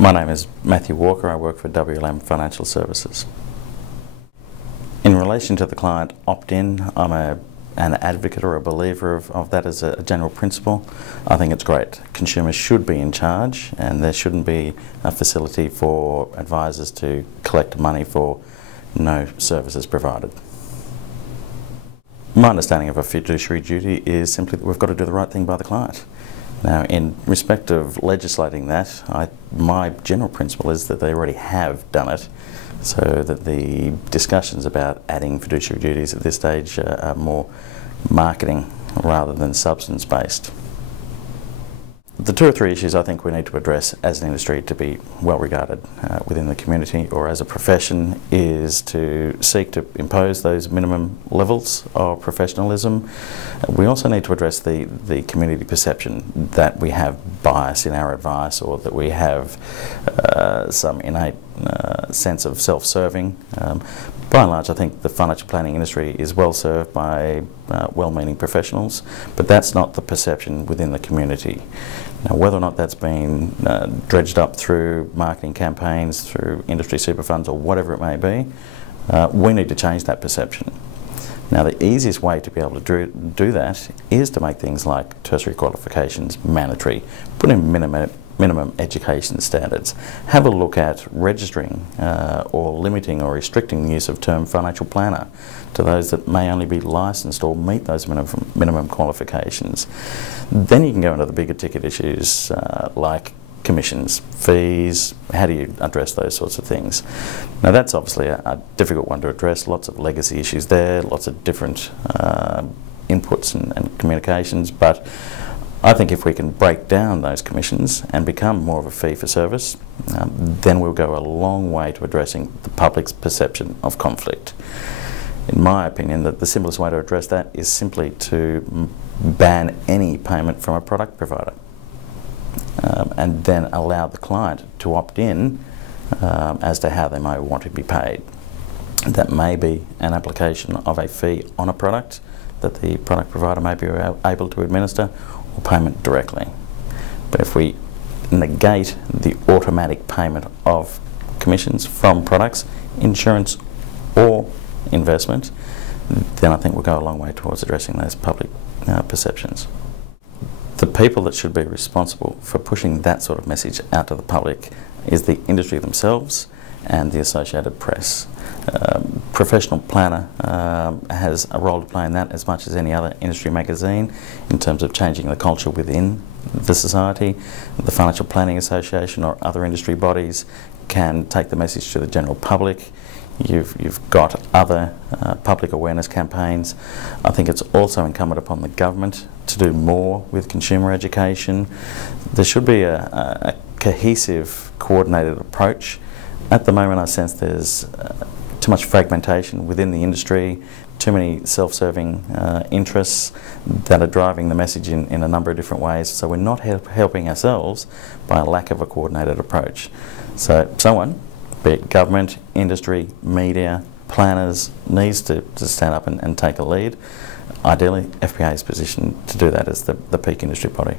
My name is Matthew Walker. I work for WLM Financial Services. In relation to the client opt-in, I'm an advocate or a believer of that as a general principle. I think it's great. Consumers should be in charge, and there shouldn't be a facility for advisors to collect money for no services provided. My understanding of a fiduciary duty is simply that we've got to do the right thing by the client. Now, in respect of legislating that, my general principle is that they already have done it, so that the discussions about adding fiduciary duties at this stage are more marketing rather than substance-based. The two or three issues I think we need to address as an industry to be well regarded within the community or as a profession is to seek to impose those minimum levels of professionalism. We also need to address the community perception that we have bias in our advice, or that we have some innate sense of self-serving. By and large, I think the financial planning industry is well served by well-meaning professionals, but that's not the perception within the community. Now, whether or not that's been dredged up through marketing campaigns, through industry super funds, or whatever it may be, we need to change that perception. Now, the easiest way to be able to do that is to make things like tertiary qualifications mandatory, put in minimum education standards, have a look at registering or limiting or restricting the use of term financial planner to those that may only be licensed or meet those minimum qualifications. Then you can go into the bigger ticket issues like commissions, fees. How do you address those sorts of things? Now, that's obviously a difficult one to address. Lots of legacy issues there, lots of different inputs and communications, but I think if we can break down those commissions and become more of a fee for service, then we'll go a long way to addressing the public's perception of conflict. In my opinion, the simplest way to address that is simply to ban any payment from a product provider, and then allow the client to opt in as to how they may want to be paid. That may be an application of a fee on a product that the product provider may be able to administer, or payment directly. But if we negate the automatic payment of commissions from products, insurance or investment, then I think we'll go a long way towards addressing those public perceptions. The people that should be responsible for pushing that sort of message out to the public is the industry themselves and the Associated Press. Professional Planner has a role to play in that as much as any other industry magazine in terms of changing the culture within the society. The Financial Planning Association or other industry bodies can take the message to the general public. You've got other public awareness campaigns. I think it's also incumbent upon the government to do more with consumer education. There should be a cohesive, coordinated approach. At the moment, I sense there's too much fragmentation within the industry, too many self-serving interests that are driving the message in a number of different ways. So we're not helping ourselves by a lack of a coordinated approach. So someone, be it government, industry, media, planners, needs to stand up and take a lead. Ideally, FPA is positioned to do that as the peak industry body.